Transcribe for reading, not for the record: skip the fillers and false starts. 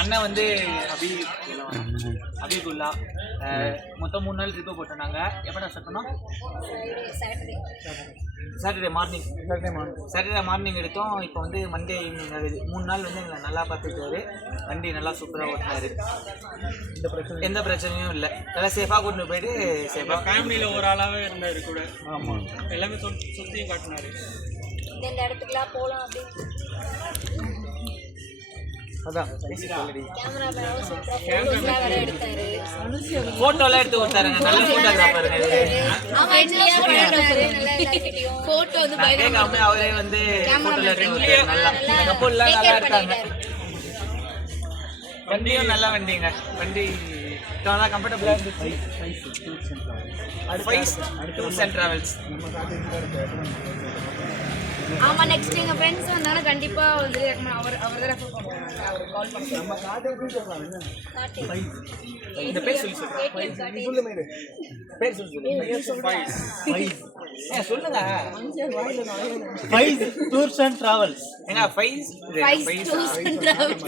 அண்ணன் வந்து அபீபுல்லா மொத்தம் 3 நாள் ட்ரிப்பு போட்டோம். எப்படா ஸ்டார்ட் பண்ணோம்? சாட்டர்டே மார்னிங் எடுத்தோம். இப்போ வந்து மண்டே ஈவினிங் ஆகுது. 3 நாள் வந்து எங்களை நல்லா பார்த்துக்கிட்டாரு. வண்டி நல்லா சூப்பராக ஓட்டினாரு. எந்த பிரச்சனையும் இல்லை. நல்லா சேஃபாக கூட்டிட்டு போயிட்டு சேஃபாக ஃபேமிலியில் ஒரு ஆளாகவே இருந்தார் கூட. ஆமாம், எல்லாமே சுற்றியும் காட்டினாரு. இந்த இடத்துக்குலாம் போகலாம் அப்படின்னு அதான் போட்டோலாம் எடுத்து கொடுத்தாருங்க. நல்ல போட்டோகிராஃபருங்க. அவரே வந்து போட்டோல எடுத்து நல்லா கப்பல்லாம் நல்லா இருக்காங்க. வண்டியும் நல்ல வண்டிங்க. வண்டி நல்லா கம்ஃபர்டபுளாக இருந்துச்சு. Tours and travels. ஆமா, நெக்ஸ்ட் எங்க ஃப்ரெண்ட்ஸ் வந்தாங்க, கண்டிப்பா வந்து அவர் தான் ரெஃபர் பண்ணுவாங்க. அவர் கால் பண்ணி நம்ம கார்டு எப்படி சொல்றாங்க? இந்த பேர் சொல்லி சொல்லுங்க. பேர் சொல்லுங்க. சொல்லுங்க. Faiz tours and travels. ஏங்க ஃபைஸ் டூர்ஸ் அண்ட் டிராவல்ஸ்.